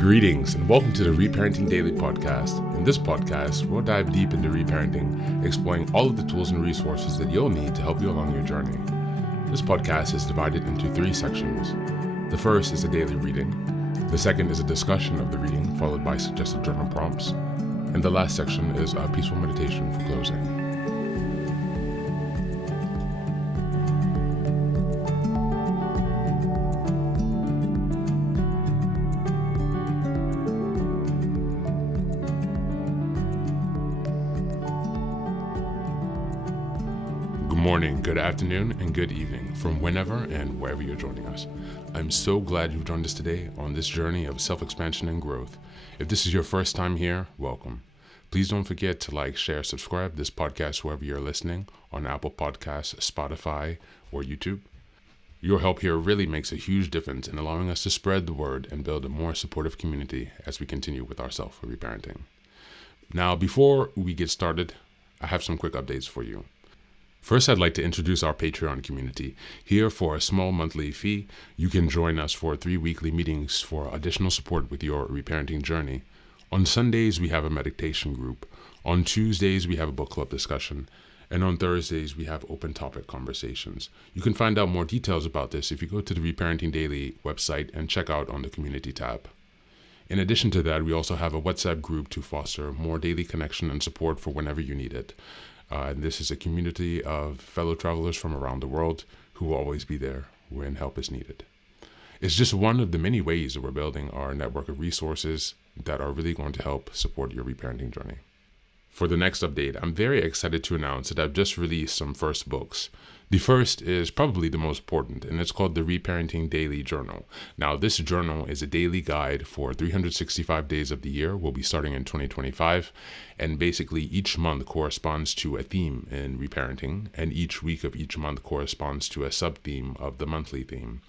Greetings and welcome to the Reparenting Daily podcast. In this podcast, we'll dive deep into reparenting, exploring all of the tools and resources that you'll need to help you along your journey. This podcast is divided into 3 sections. The first is a daily reading. The second is a discussion of the reading, followed by suggested journal prompts. And the last section is a peaceful meditation for closing. Good morning, good afternoon, and good evening from whenever and wherever you're joining us. I'm so glad you've joined us today on this journey of self-expansion and growth. If this is your first time here, welcome. Please don't forget to like, share, subscribe this podcast wherever you're listening, on Apple Podcasts, Spotify, or YouTube. Your help here really makes a huge difference in allowing us to spread the word and build a more supportive community as we continue with our self-reparenting. Now, before we get started, I have some quick updates for you. First, I'd like to introduce our Patreon community. Here, for a small monthly fee, you can join us for 3 weekly meetings for additional support with your reparenting journey. On Sundays, we have a meditation group. On Tuesdays, we have a book club discussion. And on Thursdays, we have open topic conversations. You can find out more details about this if you go to the Reparenting Daily website and check out on the community tab. In addition to that, we also have a WhatsApp group to foster more daily connection and support for whenever you need it. And this is a community of fellow travelers from around the world who will always be there when help is needed. It's just one of the many ways that we're building our network of resources that are really going to help support your reparenting journey. For the next update, I'm very excited to announce that I've just released some first books. The first is probably the most important, and it's called the Reparenting Daily Journal. Now, this journal is a daily guide for 365 days of the year. We'll be starting in 2025, and basically each month corresponds to a theme in reparenting, and each week of each month corresponds to a sub-theme of the monthly theme.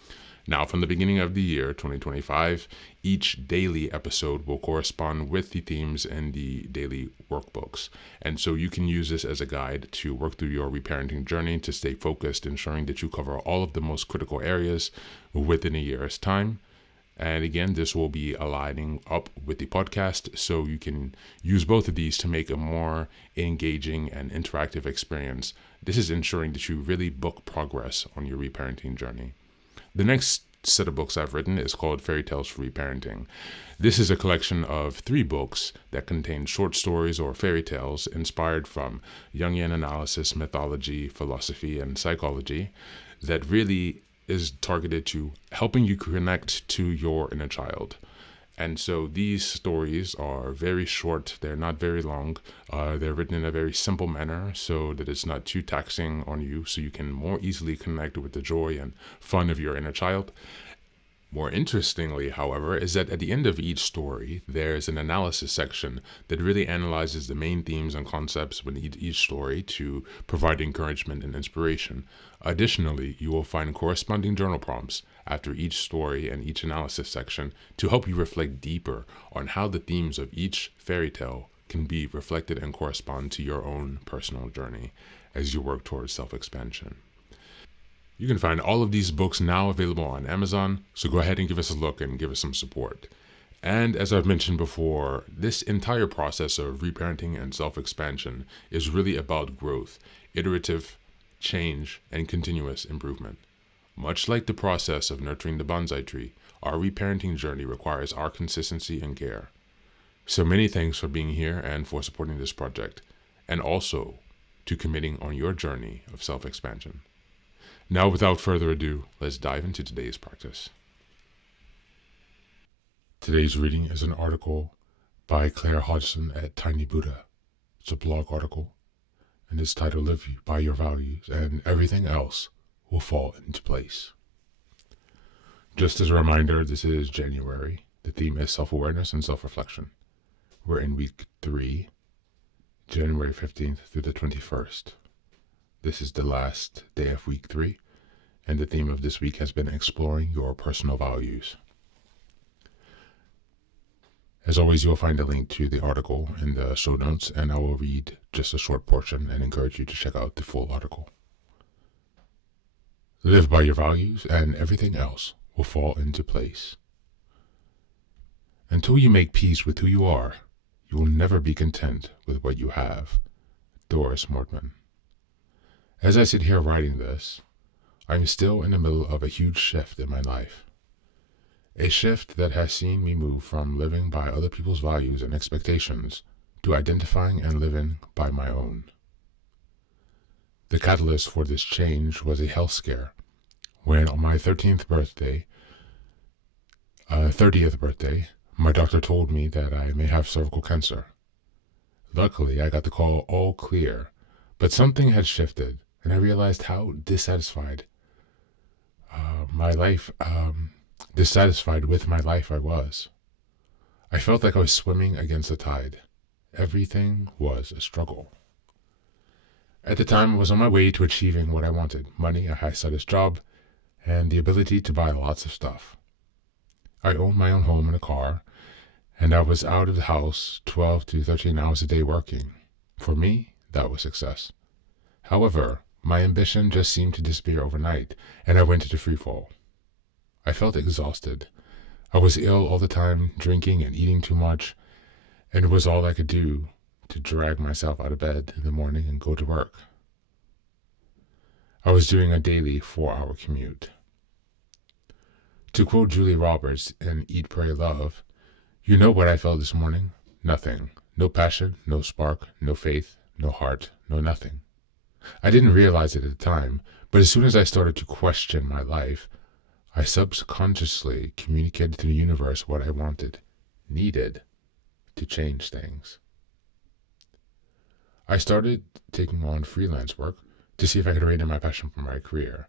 Now, from the beginning of the year, 2025, each daily episode will correspond with the themes in the daily workbooks. And so you can use this as a guide to work through your reparenting journey to stay focused, ensuring that you cover all of the most critical areas within a year's time. And again, this will be aligning up with the podcast, so you can use both of these to make a more engaging and interactive experience. This is ensuring that you really book progress on your reparenting journey. The next set of books I've written is called Fairy Tales for Reparenting. This is a collection of 3 books that contain short stories or fairy tales inspired from Jungian analysis, mythology, philosophy, and psychology that really is targeted to helping you connect to your inner child. And so these stories are very short. They're not very long. They're written in a very simple manner so that it's not too taxing on you, so you can more easily connect with the joy and fun of your inner child. More interestingly, however, is that at the end of each story, there's an analysis section that really analyzes the main themes and concepts within each story to provide encouragement and inspiration. Additionally, you will find corresponding journal prompts after each story and each analysis section to help you reflect deeper on how the themes of each fairy tale can be reflected and correspond to your own personal journey as you work towards self-expansion. You can find all of these books now available on Amazon, so go ahead and give us a look and give us some support. And as I've mentioned before, this entire process of reparenting and self-expansion is really about growth, iterative change, and continuous improvement. Much like the process of nurturing the bonsai tree, our reparenting journey requires our consistency and care. So many thanks for being here and for supporting this project, and also to committing on your journey of self-expansion. Now, without further ado, let's dive into today's practice. Today's reading is an article by Claire Hodgson at Tiny Buddha. It's a blog article, and it's titled Live by Your Values, and Everything Else Will Fall into Place. Just as a reminder, this is January. The theme is self-awareness and self-reflection. We're in week 3, January 15th through the 21st. This is the last day of week 3, and the theme of this week has been exploring your personal values. As always, you'll find a link to the article in the show notes, and I will read just a short portion and encourage you to check out the full article. Live by your values, and everything else will fall into place. Until you make peace with who you are, you will never be content with what you have. Doris Mortman. As I sit here writing this, I'm still in the middle of a huge shift in my life. A shift that has seen me move from living by other people's values and expectations to identifying and living by my own. The catalyst for this change was a health scare when on my 30th birthday, my doctor told me that I may have cervical cancer. Luckily, I got the call all clear, but something had shifted, and I realized how dissatisfied with my life I was. I felt like I was swimming against the tide. Everything was a struggle. At the time, I was on my way to achieving what I wanted: money, a high-status job, and the ability to buy lots of stuff. I owned my own home and a car, and I was out of the house 12 to 13 hours a day working. For me, that was success. However, my ambition just seemed to disappear overnight, and I went into freefall. I felt exhausted. I was ill all the time, drinking and eating too much, and it was all I could do to drag myself out of bed in the morning and go to work. I was doing a daily 4-hour commute. To quote Julia Roberts in Eat, Pray, Love, "You know what I felt this morning? Nothing. No passion, no spark, no faith, no heart, no nothing." I didn't realize it at the time, but as soon as I started to question my life, I subconsciously communicated to the universe what I needed to change things. I started taking on freelance work to see if I could radiate my passion for my career.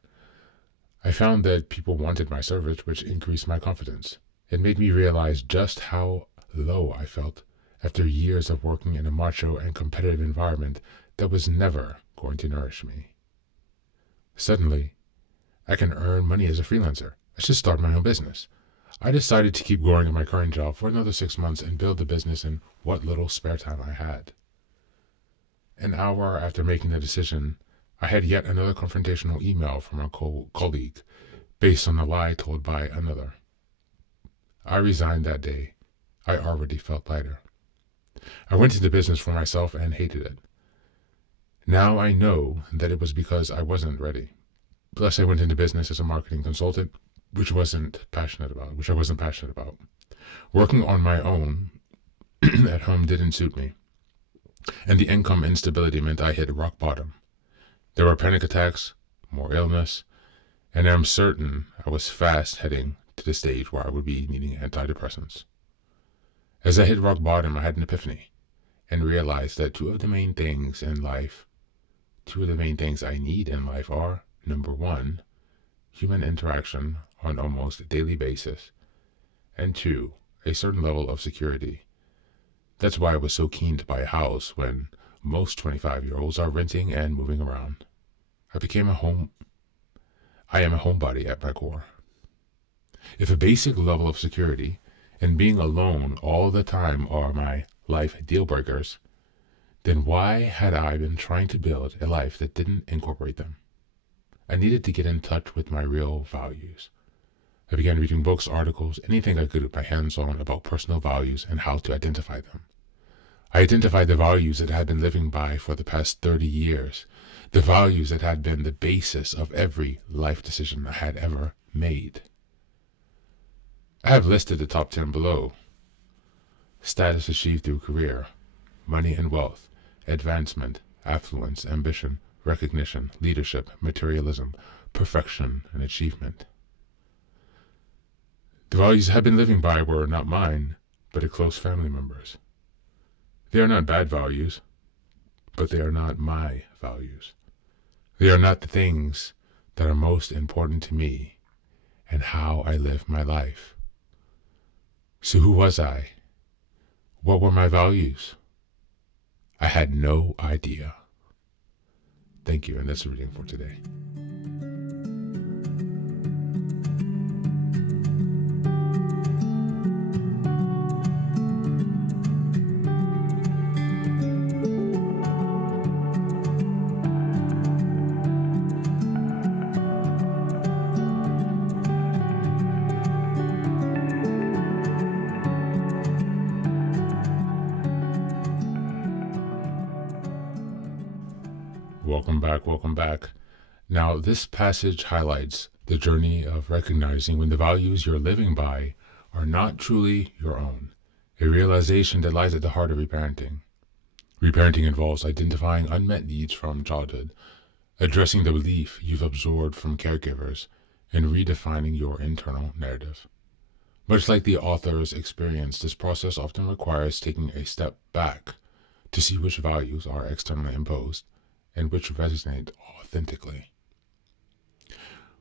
I found that people wanted my service, which increased my confidence. It made me realize just how low I felt after years of working in a macho and competitive environment that was never going to nourish me. Suddenly, I can earn money as a freelancer. I should start my own business. I decided to keep going at my current job for another 6 months and build the business in what little spare time I had. An hour after making the decision, I had yet another confrontational email from a colleague based on a lie told by another. I resigned that day. I already felt lighter. I went into business for myself and hated it. Now I know that it was because I wasn't ready. Plus, I went into business as a marketing consultant, which I wasn't passionate about. Working on my own at home didn't suit me, and the income instability meant I hit rock bottom. There were panic attacks, more illness, and I'm certain I was fast heading to the stage where I would be needing antidepressants. As I hit rock bottom, I had an epiphany and realized that two of the main things I need in life are, number one, human interaction on almost a daily basis, and two, a certain level of security. That's why I was so keen to buy a house when most 25-year-olds are renting and moving around. I am a homebody at my core. If a basic level of security and being alone all the time are my life deal breakers, then why had I been trying to build a life that didn't incorporate them? I needed to get in touch with my real values. I began reading books, articles, anything I could with my hands on about personal values and how to identify them. I identified the values that I had been living by for the past 30 years, the values that had been the basis of every life decision I had ever made. I have listed the top 10 below. Status achieved through career, money and wealth, advancement, affluence, ambition, recognition, leadership, materialism, perfection, and achievement. The values I had been living by were not mine, but a close family member's. They are not bad values, but they are not my values. They are not the things that are most important to me and how I live my life. So who was I? What were my values? I had no idea. Thank you, and that's the reading for today. Welcome back, welcome back. Now, this passage highlights the journey of recognizing when the values you're living by are not truly your own, a realization that lies at the heart of reparenting. Reparenting involves identifying unmet needs from childhood, addressing the belief you've absorbed from caregivers, and redefining your internal narrative. Much like the author's experience, this process often requires taking a step back to see which values are externally imposed and which resonate authentically.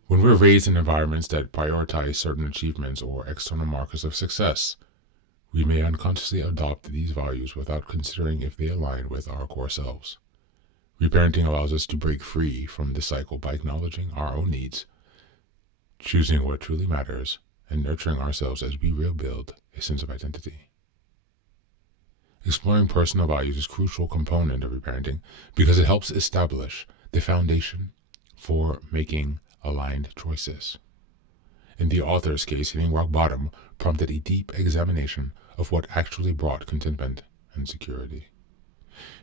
When we're raised in environments that prioritize certain achievements or external markers of success, we may unconsciously adopt these values without considering if they align with our core selves. Reparenting allows us to break free from this cycle by acknowledging our own needs, choosing what truly matters, and nurturing ourselves as we rebuild a sense of identity. Exploring personal values is a crucial component of reparenting because it helps establish the foundation for making aligned choices. In the author's case, hitting rock bottom prompted a deep examination of what actually brought contentment and security.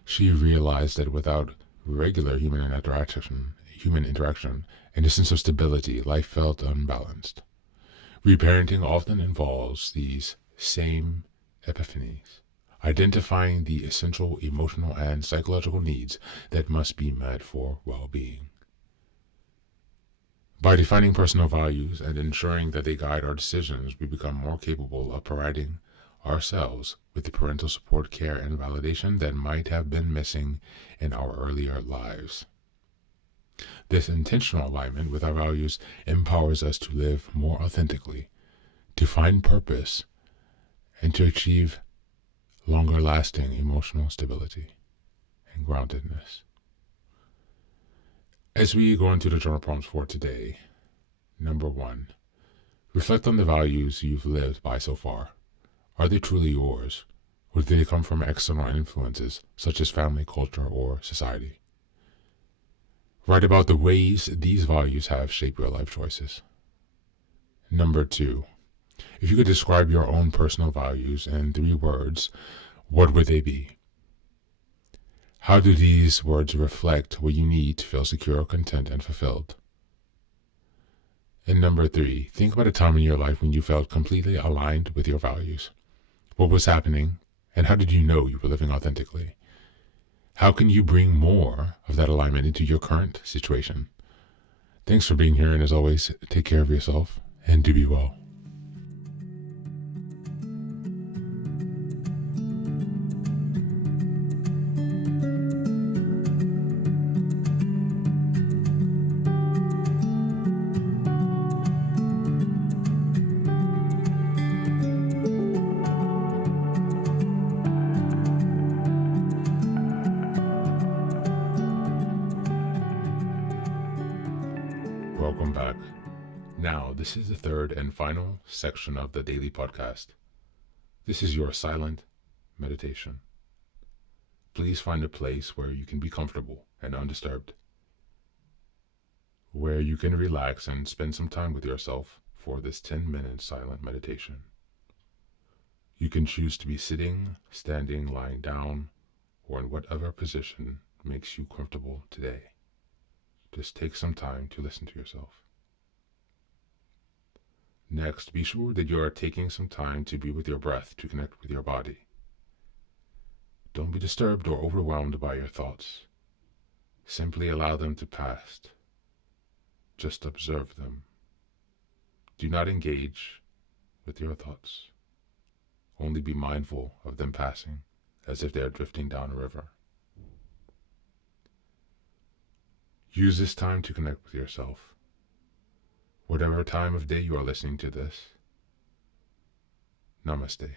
She realized that without regular human interaction and a sense of stability, life felt unbalanced. Reparenting often involves these same epiphanies, identifying the essential emotional and psychological needs that must be met for well-being. By defining personal values and ensuring that they guide our decisions, we become more capable of providing ourselves with the parental support, care, and validation that might have been missing in our earlier lives. This intentional alignment with our values empowers us to live more authentically, to find purpose, and to achieve longer-lasting emotional stability and groundedness. As we go into the journal prompts for today, number 1, reflect on the values you've lived by so far. Are they truly yours, or do they come from external influences such as family, culture, or society? Write about the ways these values have shaped your life choices. Number 2, if you could describe your own personal values in 3 words, what would they be? How do these words reflect what you need to feel secure, content, and fulfilled? And number 3, think about a time in your life when you felt completely aligned with your values. What was happening, and how did you know you were living authentically? How can you bring more of that alignment into your current situation? Thanks for being here, and as always, take care of yourself, and do be well. Welcome back. Now, this is the third and final section of the daily podcast. This is your silent meditation. Please find a place where you can be comfortable and undisturbed, where you can relax and spend some time with yourself for this 10-minute silent meditation. You can choose to be sitting, standing, lying down, or in whatever position makes you comfortable today. Just take some time to listen to yourself. Next, be sure that you are taking some time to be with your breath to connect with your body. Don't be disturbed or overwhelmed by your thoughts. Simply allow them to pass. Just observe them. Do not engage with your thoughts. Only be mindful of them passing, as if they are drifting down a river. Use this time to connect with yourself. Whatever time of day you are listening to this, Namaste.